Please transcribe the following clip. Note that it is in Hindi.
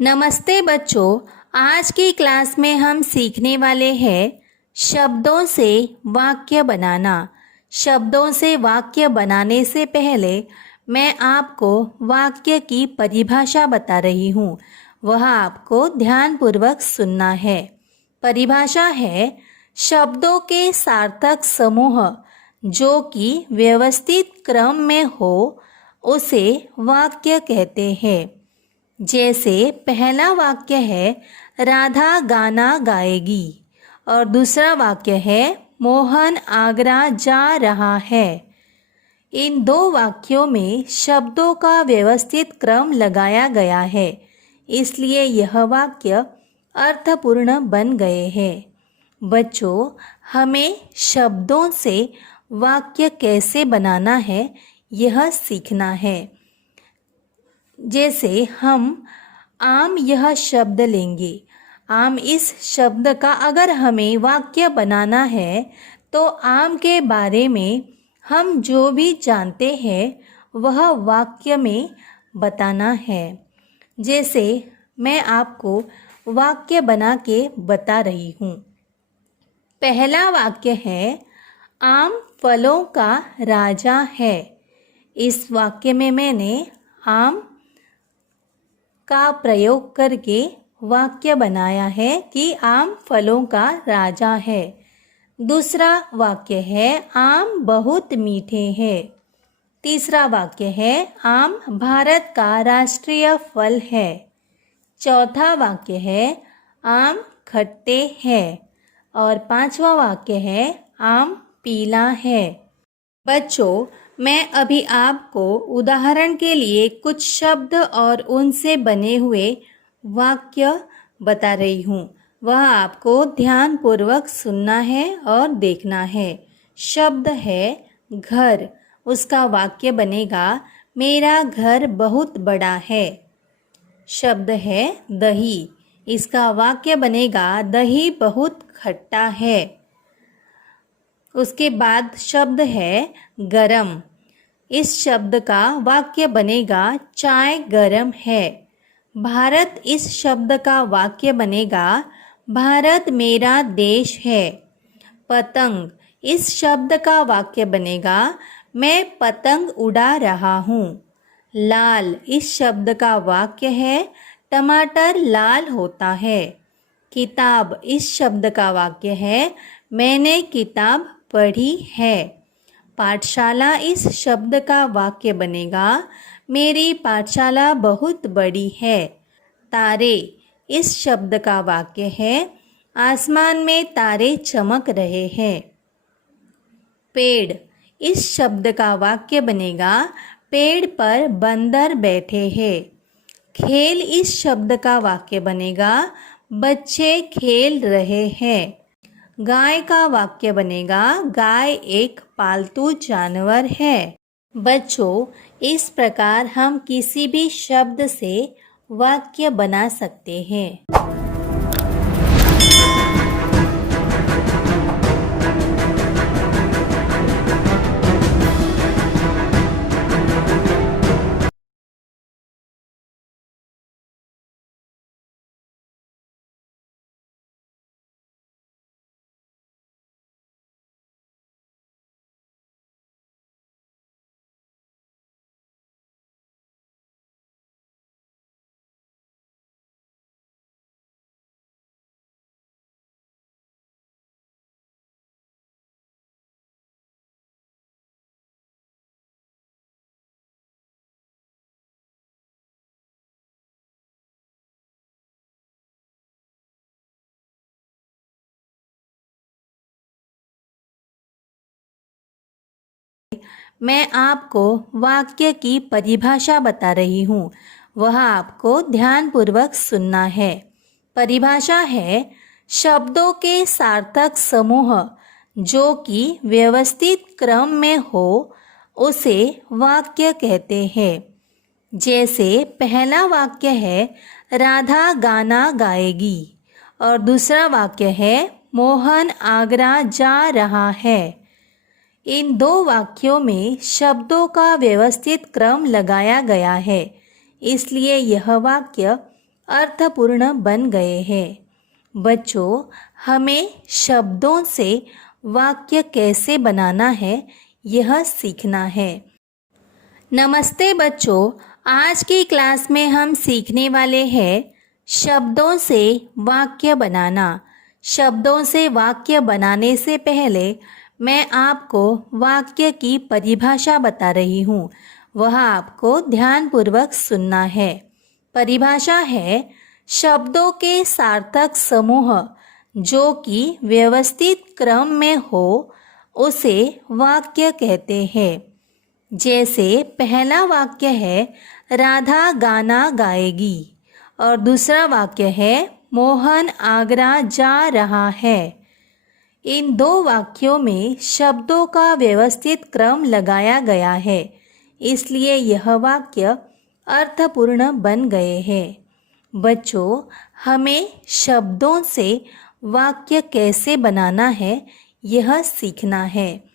नमस्ते बच्चों, आज की क्लास में हम सीखने वाले हैं शब्दों से वाक्य बनाना। शब्दों से वाक्य बनाने से पहले मैं आपको वाक्य की परिभाषा बता रही हूँ। वह आपको ध्यानपूर्वक सुनना है। परिभाषा है शब्दों के सार्थक समूह जो कि व्यवस्थित क्रम में हो उसे वाक्य कहते हैं। जैसे पहला वाक्य है राधा गाना गाएगी और दूसरा वाक्य है मोहन आगरा जा रहा है। इन दो वाक्यों में शब्दों का व्यवस्थित क्रम लगाया गया है, इसलिए यह वाक्य अर्थपूर्ण बन गए हैं। बच्चों, हमें शब्दों से वाक्य कैसे बनाना है यह सीखना है। जैसे हम आम यह शब्द लेंगे। आम इस शब्द का अगर हमें वाक्य बनाना है तो आम के बारे में हम जो भी जानते हैं वह वाक्य में बताना है। जैसे मैं आपको वाक्य बना के बता रही हूँ। पहला वाक्य है आम फलों का राजा है। इस वाक्य में मैंने आम का प्रयोग करके वाक्य बनाया है कि आम फलों का राजा है। दूसरा वाक्य है आम बहुत मीठे हैं। तीसरा वाक्य है आम भारत का राष्ट्रीय फल है। चौथा वाक्य है आम खट्टे हैं और पांचवा वाक्य है आम पीला है। बच्चों, मैं अभी आपको उदाहरण के लिए कुछ शब्द और उनसे बने हुए वाक्य बता रही हूँ। वह आपको ध्यानपूर्वक सुनना है और देखना है। शब्द है घर, उसका वाक्य बनेगा मेरा घर बहुत बड़ा है। शब्द है दही, इसका वाक्य बनेगा दही बहुत खट्टा है। उसके बाद शब्द है गरम। इस शब्द का वाक्य बनेगा चाय गरम है। भारत, इस शब्द का वाक्य बनेगा भारत मेरा देश है। पतंग, इस शब्द का वाक्य बनेगा मैं पतंग उड़ा रहा हूँ। लाल, इस शब्द का वाक्य है टमाटर लाल होता है। किताब, इस शब्द का वाक्य है मैंने किताब पढ़ी है। पाठशाला, इस शब्द का वाक्य बनेगा मेरी पाठशाला बहुत बड़ी है। तारे, इस शब्द का वाक्य है आसमान में तारे चमक रहे हैं। पेड़, इस शब्द का वाक्य बनेगा पेड़ पर बंदर बैठे हैं। खेल, इस शब्द का वाक्य बनेगा बच्चे खेल रहे हैं। गाय का वाक्य बनेगा गाय एक पालतू जानवर है। बच्चों, इस प्रकार हम किसी भी शब्द से वाक्य बना सकते हैं। मैं आपको वाक्य की परिभाषा बता रही हूँ। वह आपको ध्यानपूर्वक सुनना है। परिभाषा है शब्दों के सार्थक समूह जो कि व्यवस्थित क्रम में हो उसे वाक्य कहते हैं। जैसे पहला वाक्य है राधा गाना गाएगी और दूसरा वाक्य है मोहन आगरा जा रहा है। इन दो वाक्यों में शब्दों का व्यवस्थित क्रम लगाया गया है, इसलिए यह वाक्य अर्थपूर्ण बन गए हैं। बच्चों, हमें शब्दों से वाक्य कैसे बनाना है यह सीखना है। नमस्ते बच्चों, आज की क्लास में हम सीखने वाले हैं शब्दों से वाक्य बनाना। शब्दों से वाक्य बनाने से पहले मैं आपको वाक्य की परिभाषा बता रही हूँ, वह आपको ध्यानपूर्वक सुनना है। परिभाषा है शब्दों के सार्थक समूह जो कि व्यवस्थित क्रम में हो उसे वाक्य कहते हैं। जैसे पहला वाक्य है राधा गाना गाएगी और दूसरा वाक्य है मोहन आगरा जा रहा है। इन दो वाक्यों में शब्दों का व्यवस्थित क्रम लगाया गया है, इसलिए यह वाक्य अर्थपूर्ण बन गए हैं। बच्चों, हमें शब्दों से वाक्य कैसे बनाना है यह सीखना है।